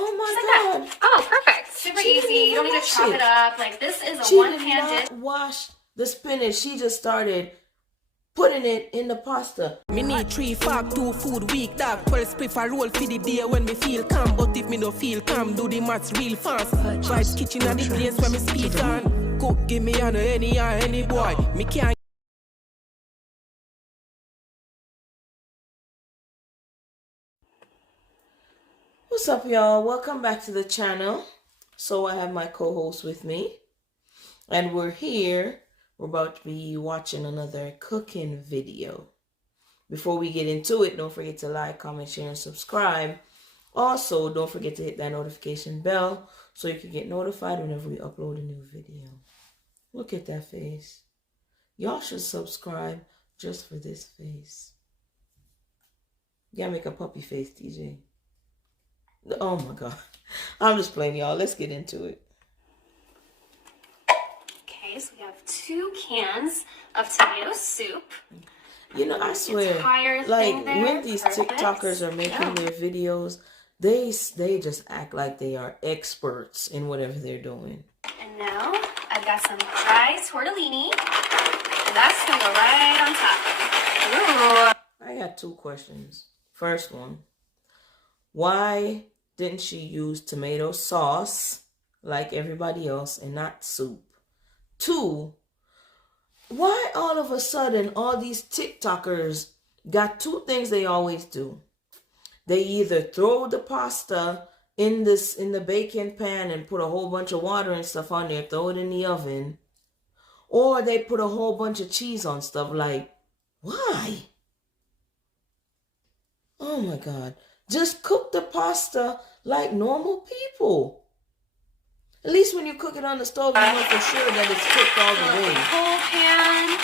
Oh my God. Oh, perfect. Super easy. You don't need to chop it up. Like, this is a one-pan dish. She did not wash the spinach. She just started putting it in the pasta. Me need 3 fork, 2 food week, dog. 12 spliff a roll for the day when me feel calm. But if me no feel calm, do the maths real fast. Vibes kitchen and the place where me speak on. Cook, give me on any boy. Me can't. What's up, y'all? Welcome back to the channel. So I have my co-host with me, and we're here. We're about to be watching another cooking video. Before we get into it, don't forget to like, comment, share, and subscribe. Also, don't forget to hit that notification bell so you can get notified whenever we upload a new video. Look at that face. Y'all should subscribe just for this face. You gotta make a puppy face, TJ. Oh my God. I'm just playing, y'all. Let's get into it. Okay, so we have 2 cans of tomato soup. You know, I swear, like, when these TikTokers are making their videos, they just act like they are experts in whatever they're doing. And now I've got some fried tortellini, and that's gonna go right on top. Ooh. I got 2 questions. First one, why didn't she use tomato sauce like everybody else and not soup? 2, why all of a sudden all these TikTokers got 2 things they always do? They either throw the pasta in the baking pan and put a whole bunch of water and stuff on there, throw it in the oven, or they put a whole bunch of cheese on stuff. Like, why? Oh my God. Just cook the pasta like normal people. At least when you cook it on the stove, you know for sure that it's cooked all the way. Whole pan.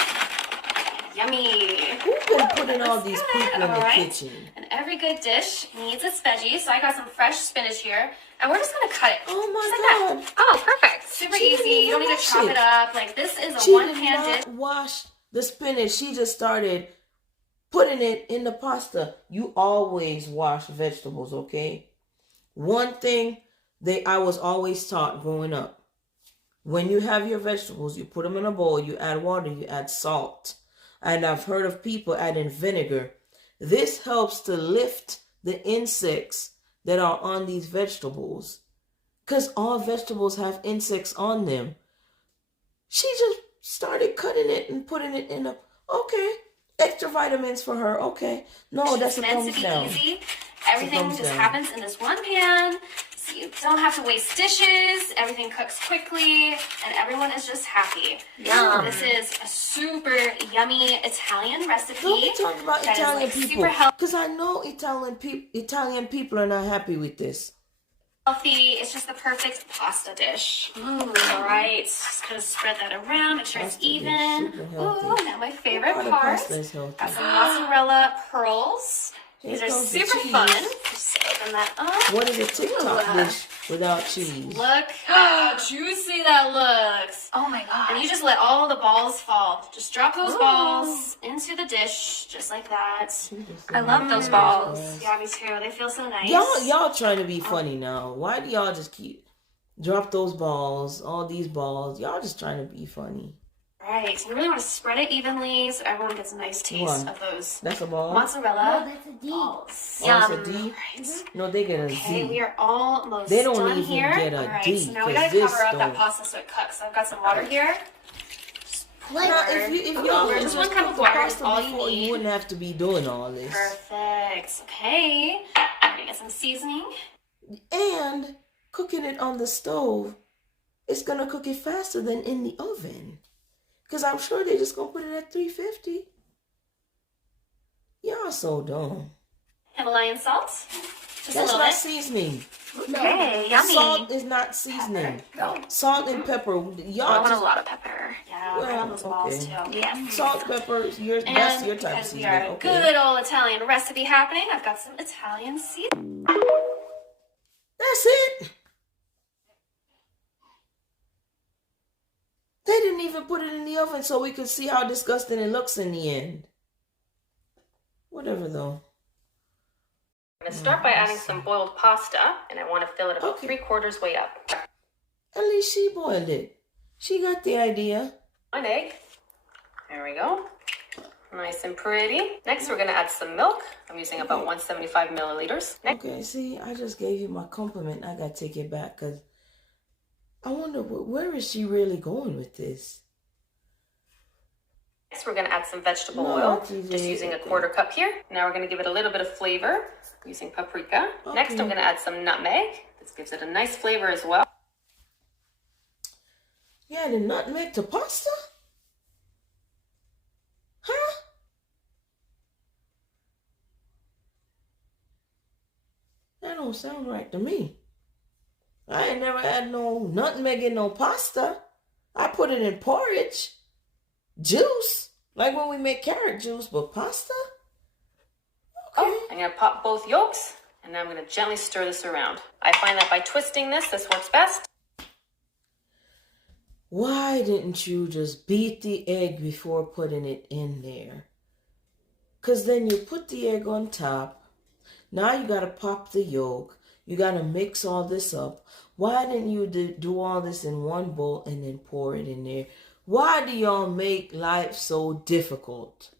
Yummy. Who's been putting all these people in the kitchen? And every good dish needs its veggies, so I got some fresh spinach here, and we're just gonna cut it. Oh my God. Oh, perfect. Super easy. You don't need to chop it up. Like, this is a one-pan dish. She did not wash the spinach. She just started putting it in the pasta. You always wash vegetables, okay? One thing I was always taught growing up, when you have your vegetables, you put them in a bowl, you add water, you add salt. And I've heard of people adding vinegar. This helps to lift the insects that are on these vegetables, because all vegetables have insects on them. She just started cutting it and putting it in a, okay, extra vitamins for her, okay. No, that's a thumbs down. Easy. Everything just happens in this one pan, so you don't have to waste dishes. Everything cooks quickly, and everyone is just happy. Yeah. This is a super yummy Italian recipe. Don't be talking about Italian people, because I know Italian people are not happy with this. Healthy. It's just the perfect pasta dish. All right, just gonna spread that around. Make sure it's even. Ooh, now my favorite part. Got some mozzarella pearls. These are super fun. Just open that up. What is a TikTok dish without cheese? Look how juicy that looks. Oh my God. And you just let all the balls fall. Just drop those balls into the dish, just like that. I love those balls. Yeah, me too. They feel so nice. Y'all trying to be funny now. Why do y'all just drop those balls, all these balls? Y'all just trying to be funny. Right, so you really want to spread it evenly so everyone gets a nice taste of those. That's a ball? Mozzarella that's a D. balls. Oh, that's a D? Right. No, they get a Z. Okay, we are almost they don't done even here. get a right, D. So now we gotta cover up that pasta so it cooks. So I've got some water here. Now, if y'all would just one cup of the water pasta is all you before, need. you wouldn't have to be doing all this. Perfect. Okay, I'm gonna get some seasoning. And cooking it on the stove, it's gonna cook it faster than in the oven. Because I'm sure they're just going to put it at 350. Y'all so dumb. Himalayan salt. Just That's a little not bit. seasoning. Okay, yummy. Salt is not seasoning. No. Salt and pepper. Y'all I want a lot of pepper. Yeah, I want those balls too. Yeah. Salt, pepper, that's your type of because seasoning. we are a good old Italian recipe happening, I've got some Italian seasoning. That's it. They didn't even put it in the oven so we could see how disgusting it looks in the end. Whatever though. I'm gonna start by adding some boiled pasta, and I want to fill it about 3/4 way up. At least she boiled it. She got the idea. One egg. There we go. Nice and pretty. Next, we're gonna add some milk. I'm using about 175 milliliters. Okay, see, I just gave you my compliment. I gotta take it back because I wonder where is she really going with this? Next, we're gonna add some vegetable oil. Just using a 1/4 cup here. Now we're gonna give it a little bit of flavor using paprika. Next, I'm gonna add some nutmeg. This gives it a nice flavor as well. Yeah, the nutmeg to pasta? Huh? That don't sound right to me. I ain't never had no nutmeg in no pasta. I put it in porridge. Juice. Like when we make carrot juice, but pasta? Okay. Oh, I'm going to pop both yolks, and now I'm going to gently stir this around. I find that by twisting this works best. Why didn't you just beat the egg before putting it in there? Because then you put the egg on top. Now you got to pop the yolk. You got to mix all this up. Why didn't you do all this in one bowl and then pour it in there? Why do y'all make life so difficult?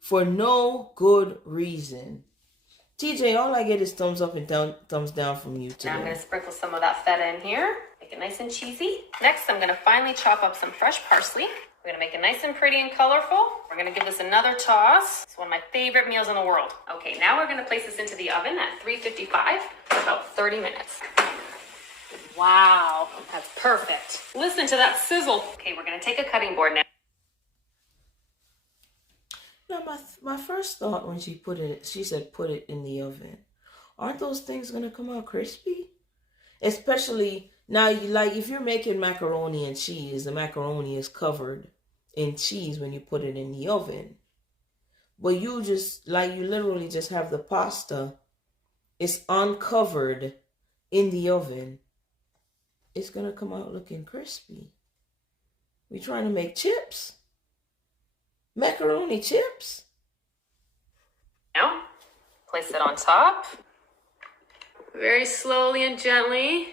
For no good reason. TJ, all I get is thumbs up and thumbs down from you today. Now I'm going to sprinkle some of that feta in here. Make it nice and cheesy. Next, I'm going to finally chop up some fresh parsley. We're going to make it nice and pretty and colorful. We're going to give this another toss. It's one of my favorite meals in the world. Okay, now we're going to place this into the oven at 355 for about 30 minutes. Wow, that's perfect. Listen to that sizzle. Okay, we're going to take a cutting board now. Now, my first thought when she said put it in the oven. Aren't those things going to come out crispy? Especially now, like if you're making macaroni and cheese, the macaroni is covered in cheese when you put it in the oven. But you literally just have the pasta. It's uncovered in the oven. It's going to come out looking crispy. We're trying to make chips. Macaroni chips. Now, place it on top. Very slowly and gently.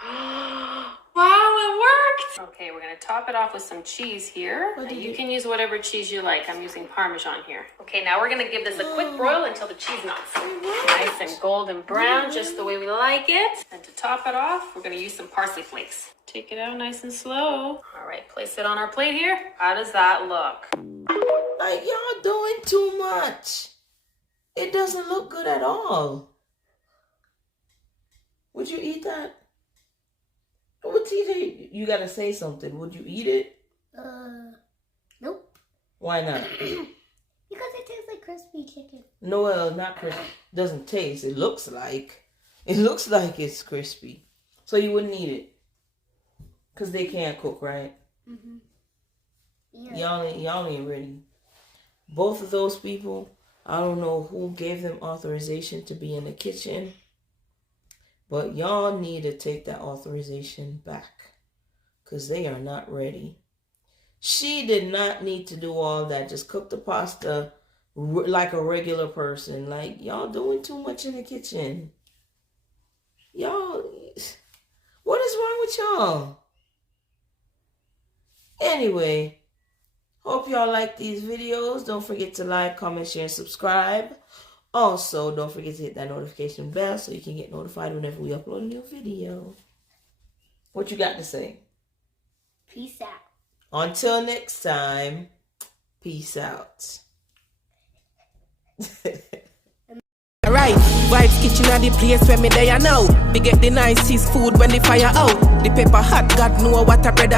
Wow, it worked! Okay, we're gonna top it off with some cheese here. And you can use whatever cheese you like. I'm using Parmesan here. Okay, now we're gonna give this a quick broil until the cheese melts. Nice and golden brown, just the way we like it. And to top it off, we're gonna use some parsley flakes. Take it out nice and slow. All right, place it on our plate here. How does that look? Like, y'all doing too much. It doesn't look good at all. Would you eat that? What TJ? You gotta say something. Would you eat it? Nope. Why not? Because it tastes like crispy chicken. No, well, not crispy. Doesn't taste. It looks like it's crispy. So you wouldn't eat it. Because they can't cook, right? Mm-hmm. Yeah. Y'all ain't ready. Both of those people, I don't know who gave them authorization to be in the kitchen. But y'all need to take that authorization back. Because they are not ready. She did not need to do all that. Just cook the pasta like a regular person. Like, y'all doing too much in the kitchen. Y'all, what is wrong with y'all? Anyway, hope y'all like these videos. Don't forget to like, comment, share, and subscribe. Also, don't forget to hit that notification bell so you can get notified whenever we upload a new video. What you got to say? Peace out. Until next time, peace out. Right, Vibes Kitchen are the place where me there now. We get the nicest food when the fire out. The pepper hot, God know what a bread